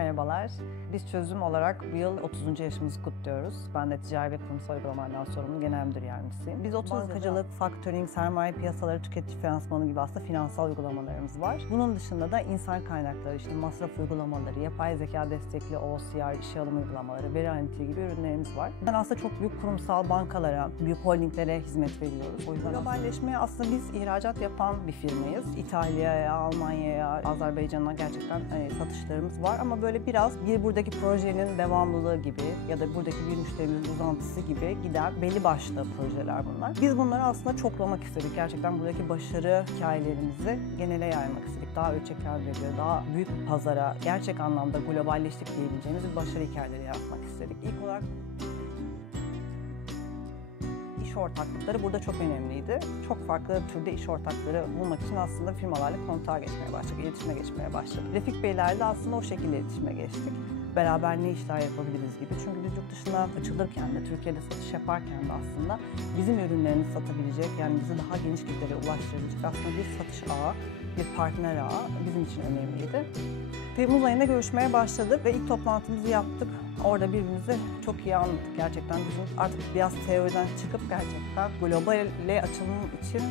Merhabalar. Biz çözüm olarak bu yıl 30. yaşımızı kutluyoruz. Ben de ticari ve kurumsal uygulamalardan sorumlu genel müdür yardımcısıyım. Biz 30 bankacılık, faktörink, sermaye piyasaları, tüketici finansmanı gibi aslında finansal uygulamalarımız var. Bunun dışında da insan kaynakları, işte masraf uygulamaları, yapay zeka destekli OCR, işe alım uygulamaları, veri analitiği gibi ürünlerimiz var. Ben aslında çok büyük kurumsal bankalara, büyük holdinglere hizmet veriyoruz. O yüzden globalleşmeye aslında biz ihracat yapan bir firmayız. İtalya'ya, Almanya'ya, Azerbaycan'a gerçekten satışlarımız var ama böyle biraz buradaki projenin devamlılığı gibi ya da buradaki bir müşterimizin uzantısı gibi giden belli başlı projeler bunlar. Biz bunları aslında çoklamak istedik. Gerçekten buradaki başarı hikayelerimizi genele yaymak istedik. Daha ölçeklendiriliyor, daha büyük bir pazara, gerçek anlamda globalleştik diyebileceğimiz bir başarı hikayeleri yaratmak istedik. İlk olarak İş ortaklıkları burada çok önemliydi. Çok farklı türde iş ortakları bulmak için aslında firmalarla kontağa geçmeye başladık, iletişime geçmeye başladık. Refik Beylerle aslında o şekilde iletişime geçtik. Beraber ne işler yapabiliriz gibi. Çünkü biz yurt dışına açılırken de, Türkiye'de satış yaparken de aslında bizim ürünlerimizi satabilecek, yani bizi daha geniş kitlere ulaştırabilecek aslında bir satış ağı, bir partner ağı bizim için önemliydi. Temmuz ayında görüşmeye başladık ve ilk toplantımızı yaptık. Orada birbirimizi çok iyi anladık. Gerçekten bizim artık biraz teoriden çıkıp gerçekten globale açılım için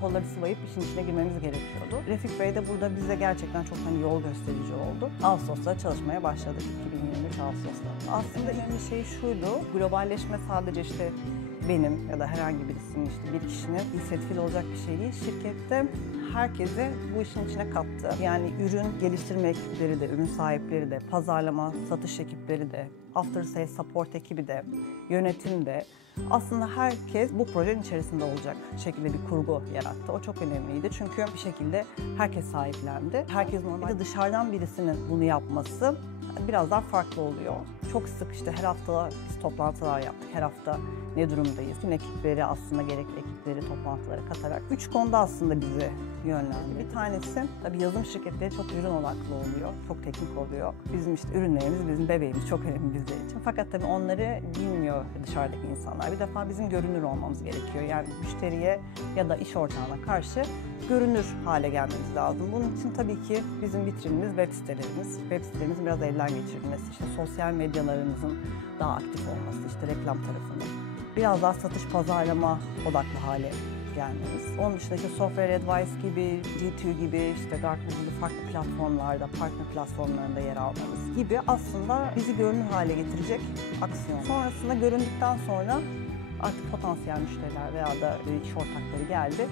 kolları sıvayıp işin içine girmemiz gerekiyordu. Refik Bey de burada bize gerçekten çok yol gösterici oldu. Ağustos'ta çalışmaya başladık, 2023 Ağustos'ta. Aslında önemli şey şuydu, globalleşme sadece işte benim ya da herhangi birisinin, işte bir kişinin inisiyatifli olacak bir şey değil. Şirkette herkese bu işin içine kattı. Yani ürün geliştirme ekipleri de, ürün sahipleri de, pazarlama, satış ekipleri de, after sales support ekibi de, yönetim de. Aslında herkes bu projenin içerisinde olacak şekilde bir kurgu yarattı. O çok önemliydi çünkü bir şekilde herkes sahiplendi. Herkes normalde dışarıdan birisinin bunu yapması biraz daha farklı oluyor. Çok sık işte her hafta biz toplantılar yaptık. Her hafta ne durumdayız? Tüm ekipleri aslında gerekli ekipleri toplantılara katarak 3 konuda aslında bizi yönlendi. Bir tanesi tabii yazılım şirketleri çok ürün odaklı oluyor. Çok teknik oluyor. Bizim işte ürünlerimiz, bizim bebeğimiz çok önemli bizler için. Fakat tabii onları bilmiyor dışarıdaki insanlar. Bir defa bizim görünür olmamız gerekiyor. Yani müşteriye ya da iş ortağına karşı görünür hale gelmemiz lazım. Bunun için tabii ki bizim vitrinimiz web sitelerimiz. Web sitelerimizin biraz elden geçirilmesi, işte sosyal medyalarımızın daha aktif olması, işte reklam tarafında. Biraz daha satış pazarlama odaklı hale gelmemiz. Onun dışında işte Software Advice gibi, G2 gibi, işte Gartner gibi farklı platformlarda, partner platformlarında yer almamız gibi aslında bizi görünür hale getirecek aksiyon. Sonrasında göründükten sonra artık potansiyel müşteriler veya da iş ortakları geldi.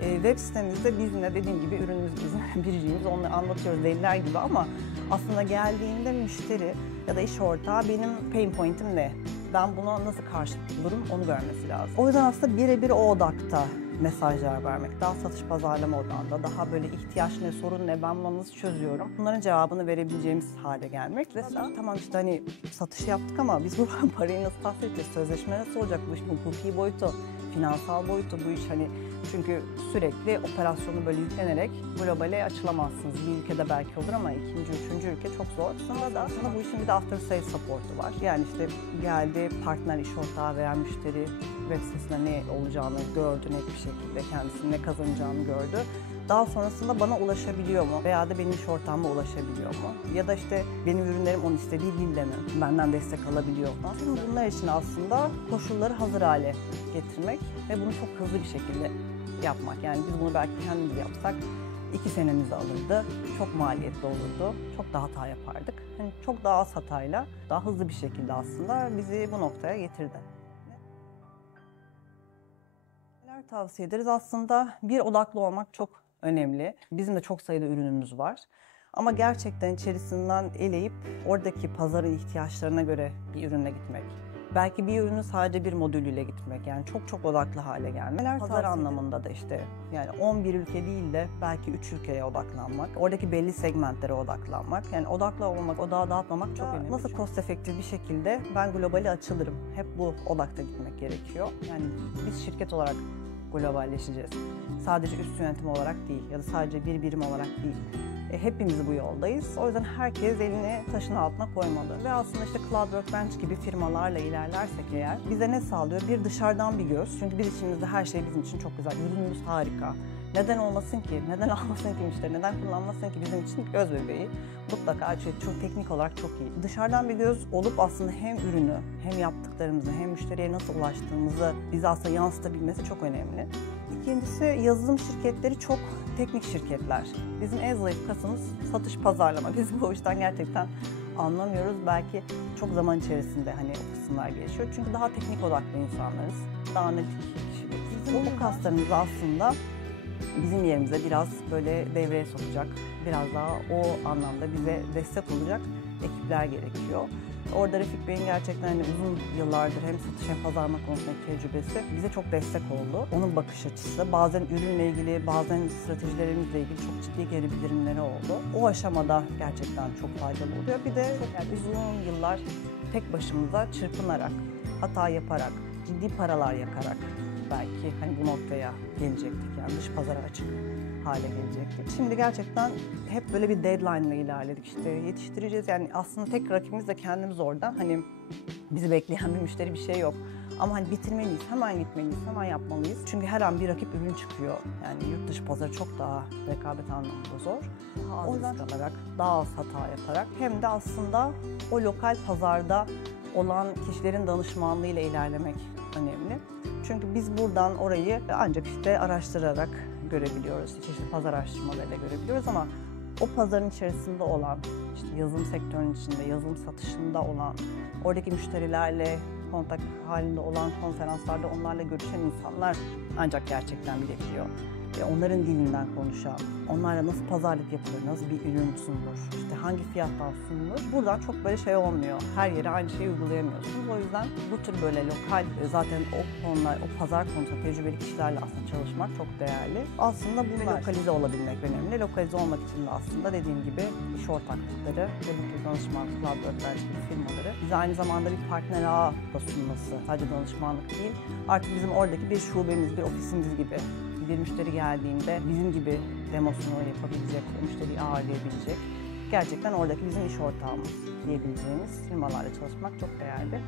Web sitemizde bizimle dediğim gibi ürünümüz bizim biriciğimiz, onları anlatıyoruz deliler gibi ama aslında geldiğinde müşteri ya da iş ortağı benim pain point'im ne? Ben buna nasıl karşılık bulurum onu görmesi lazım. O yüzden aslında birebir o odakta mesajlar vermek, daha satış pazarlama odağında, daha böyle ihtiyaç ne, sorun ne, ben bunu nasıl çözüyorum? Bunların cevabını verebileceğimiz hale gelmek. Ve tamam işte hani satış yaptık ama biz bu parayı nasıl tahsil edeceğiz? Sözleşme nasıl olacak? Bu iş hukuki boyutu, finansal boyutu bu iş hani çünkü sürekli operasyonu böyle yüklenerek globale açılamazsınız. Bir ülkede belki olur ama ikinci, üçüncü ülke çok zor. Sonra da aslında bu işin bir de after sales support'u var. Yani işte geldi partner iş ortağı veya müşteri web sitesinde ne olacağını gördü net bir şekilde, kendisinin ne kazanacağını gördü. Daha sonrasında bana ulaşabiliyor mu? Veya da benim iş ortağıma ulaşabiliyor mu? Ya da işte benim ürünlerim onun istediği dilde mi? Benden destek alabiliyor mu? Tüm bunlar için aslında koşulları hazır hale getirmek ve bunu çok hızlı bir şekilde yapmak. Yani biz bunu belki kendimiz yapsak 2 senemizi alırdı, çok maliyetli olurdu, çok daha hata yapardık. Yani çok daha az hatayla, daha hızlı bir şekilde aslında bizi bu noktaya getirdi. Neler tavsiye ederiz? Aslında bir odaklı olmak çok önemli. Bizim de çok sayıda ürünümüz var. Ama gerçekten içerisinden eleyip oradaki pazarın ihtiyaçlarına göre bir ürüne gitmek. Belki bir ürünün sadece bir modülüyle gitmek, yani çok odaklı hale gelmek. Pazar anlamında da işte yani 11 ülke değil de belki 3 ülkeye odaklanmak, oradaki belli segmentlere odaklanmak. Yani odaklı olmak, odağı dağıtmamak çok önemli. Nasıl cost efektif bir şekilde ben globale açılırım? Hep bu odakta gitmek gerekiyor. Yani biz şirket olarak globalleşeceğiz. Sadece üst yönetim olarak değil ya da sadece bir birim olarak değil. Hepimiz bu yoldayız. O yüzden herkes elini taşın altına koymalı. Ve aslında işte Cloud Workbench gibi firmalarla ilerlersek eğer bize ne sağlıyor? Bir dışarıdan bir göz. Çünkü biz içimizde her şey bizim için çok güzel. Ürünümüz harika. Neden olmasın ki? Neden almasın ki müşteri? Neden kullanmasın ki? Bizim için göz bebeği. Mutlaka çok teknik olarak çok iyi. Dışarıdan bir göz olup aslında hem ürünü, hem yaptıklarımızı, hem müşteriye nasıl ulaştığımızı bize aslında yansıtabilmesi çok önemli. İkincisi, yazılım şirketleri çok teknik şirketler. Bizim en zayıf kasımız satış, pazarlama. Biz bu işten gerçekten anlamıyoruz. Belki çok zaman içerisinde hani o kısımlar gelişiyor. Çünkü daha teknik odaklı insanlarız. Daha analitik kişileriz. O kaslarımız aslında bizim yerimize biraz böyle devreye sokacak, biraz daha o anlamda bize destek olacak ekipler gerekiyor. Orada Refik Bey'in gerçekten hani uzun yıllardır hem satış hem pazarlama konusundaki tecrübesi bize çok destek oldu. Onun bakış açısı, bazen ürünle ilgili, bazen stratejilerimizle ilgili çok ciddi geri bildirimleri oldu. O aşamada gerçekten çok faydalı oluyor. Bir de yani uzun yıllar tek başımıza çırpınarak, hata yaparak, ciddi paralar yakarak belki hani bu noktaya gelecektik, yani dış pazara açık hale gelecektik. Şimdi gerçekten hep böyle bir deadline ile ilerledik, işte yetiştireceğiz, yani aslında tek rakibimiz de kendimiz orada. Hani bizi bekleyen bir müşteri, bir şey yok. Ama hani bitirmeliyiz, hemen gitmeliyiz, hemen yapmalıyız. Çünkü her an bir rakip ürün çıkıyor. Yani yurt dışı pazarı çok daha rekabet anlamında zor. Daha az risk alarak, daha az hata yaparak, hem de aslında o lokal pazarda olan kişilerin danışmanlığıyla ilerlemek önemli. Çünkü biz buradan orayı ancak işte araştırarak görebiliyoruz, çeşitli pazar araştırmalarıyla görebiliyoruz, ama o pazarın içerisinde olan, işte yazılım sektörünün içinde, yazılım satışında olan, oradaki müşterilerle kontak halinde olan konferanslarda onlarla görüşen insanlar ancak gerçekten bilebiliyor. Onların dilinden konuşan, onlarla nasıl pazarlık yapılır, nasıl bir ürün sunulur, işte hangi fiyattan sunulur. Buradan çok böyle şey olmuyor. Her yere aynı şeyi uygulayamıyorsunuz. O yüzden bu tür böyle lokal, zaten o konular, o pazar konusunda tecrübeli kişilerle aslında çalışmak çok değerli. Aslında bu lokalize olabilmek önemli. Lokalize olmak için de aslında dediğim gibi iş ortaklıkları ve bu tür danışmanlık, laboratuvar gibi firmaları bize aynı zamanda bir partner ağı da sunması, sadece danışmanlık değil, artık bizim oradaki bir şubemiz, bir ofisimiz gibi. Bir müşteri geldiğinde bizim gibi demosunu yapabilecek, o müşteriyi ağırlayabilecek, gerçekten oradaki bizim iş ortağımız diyebileceğimiz firmalarla çalışmak çok değerli.